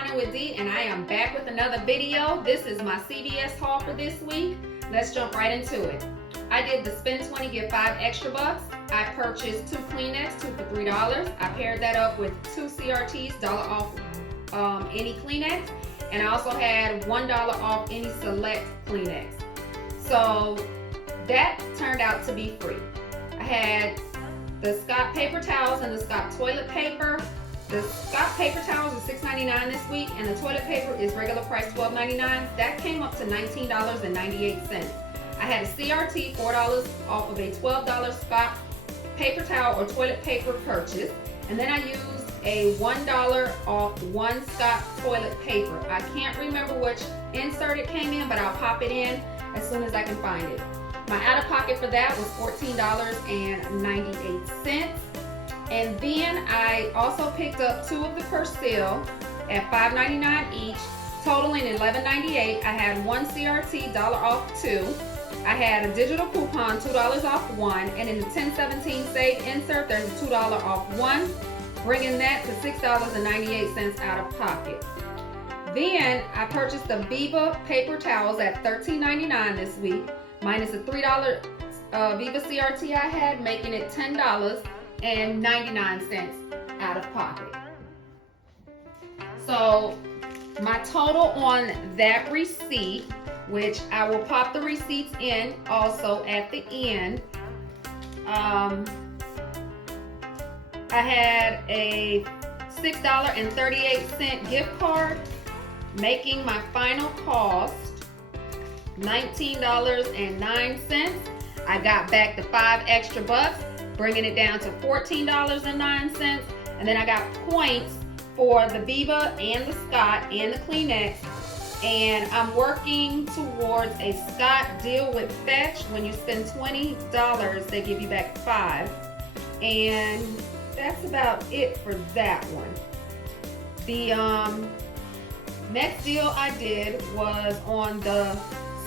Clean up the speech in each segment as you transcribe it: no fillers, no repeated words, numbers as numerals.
Couponing with D, and I am back with another video. This is my CVS haul for this week. Let's jump right into it. I did the spend 20, get 5 extra bucks. I purchased 2 Kleenex, 2 for $3. I paired that up with 2 CRTs, $1 off any Kleenex. And I also had $1 off any select Kleenex. So that turned out to be free. I had the Scott paper towels and the Scott toilet paper. The Scott paper towels is $6.99 this week, and the toilet paper is regular price $12.99. That came up to $19.98. I had a CRT, $4 off of a $12 Scott paper towel or toilet paper purchase, and then I used a $1 off 1 Scott toilet paper. I can't remember which insert it came in, but I'll pop it in as soon as I can find it. My out-of-pocket for that was $14.98. And then I also picked up 2 of the Persil at $5.99 each, totaling $11.98. I had 1 CRT, $1 off 2. I had a digital coupon, $2 off 1, and in the 1017 save insert, there's a $2 off 1, bringing that to $6.98 out of pocket. Then I purchased the Viva paper towels at $13.99 this week, minus a $3 Viva CRT I had, making it $10.99 out of pocket. So my total on that receipt, which I will pop the receipts in also at the end, I had a $6.38 gift card, making my final cost $19.09. I got back the 5 extra bucks, bringing it down to $14.09. And then I got points for the Viva and the Scott and the Kleenex. And I'm working towards a Scott deal with Fetch. When you spend $20, they give you back 5. And that's about it for that one. The next deal I did was on the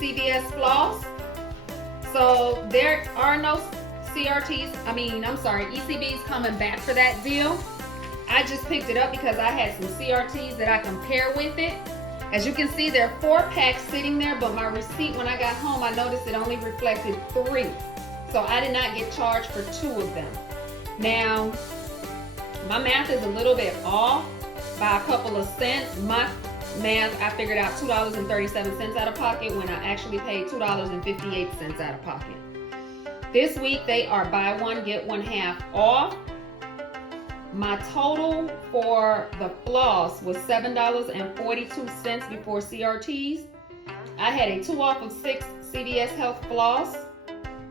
CVS floss. So there are no ECBs coming back for that deal. I just picked it up because I had some CRTs that I can pair with it. As you can see, there are 4 packs sitting there, but my receipt when I got home, I noticed it only reflected 3. So I did not get charged for 2 of them. Now, my math is a little bit off by a couple of cents. My math, I figured out $2.37 out of pocket when I actually paid $2.58 out of pocket. This week they are buy one, get one half off. My total for the floss was $7.42 before CRTs. I had a 2 off of 6 CVS Health floss,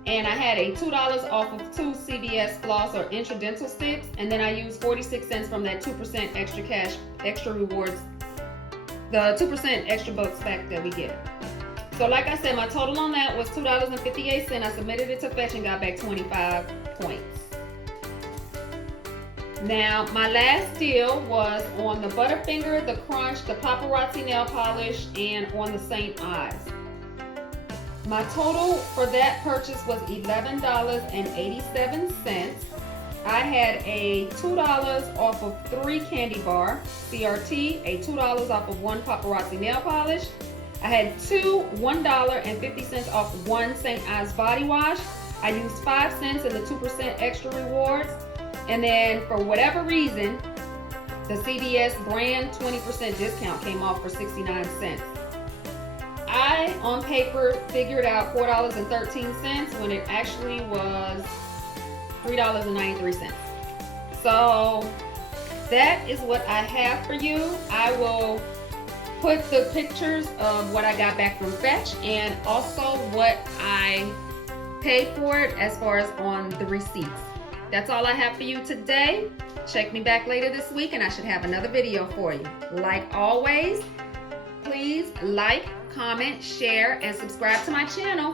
and I had a $2 off of 2 CVS floss or intradental sticks, and then I used 46 cents from that 2% extra cash, extra rewards, the 2% extra bucks back that we get. So like I said, my total on that was $2.58. I submitted it to Fetch and got back 25 points. Now, my last deal was on the Butterfinger, the Crunch, the Paparazzi nail polish, and on the St. Ives. My total for that purchase was $11.87. I had a $2 off of 3 candy bar CRT, a $2 off of 1 Paparazzi nail polish. I had 2 $1.50 off 1 St. Ives body wash. I used 5 cents in the 2% extra rewards. And then for whatever reason, the CVS brand 20% discount came off for 69 cents. I, on paper, figured out $4.13 when it actually was $3.93. So that is what I have for you. I will put the pictures of what I got back from Fetch and also what I paid for it as far as on the receipts. That's all I have for you today. Check me back later this week and I should have another video for you. Like always, please like, comment, share, and subscribe to my channel.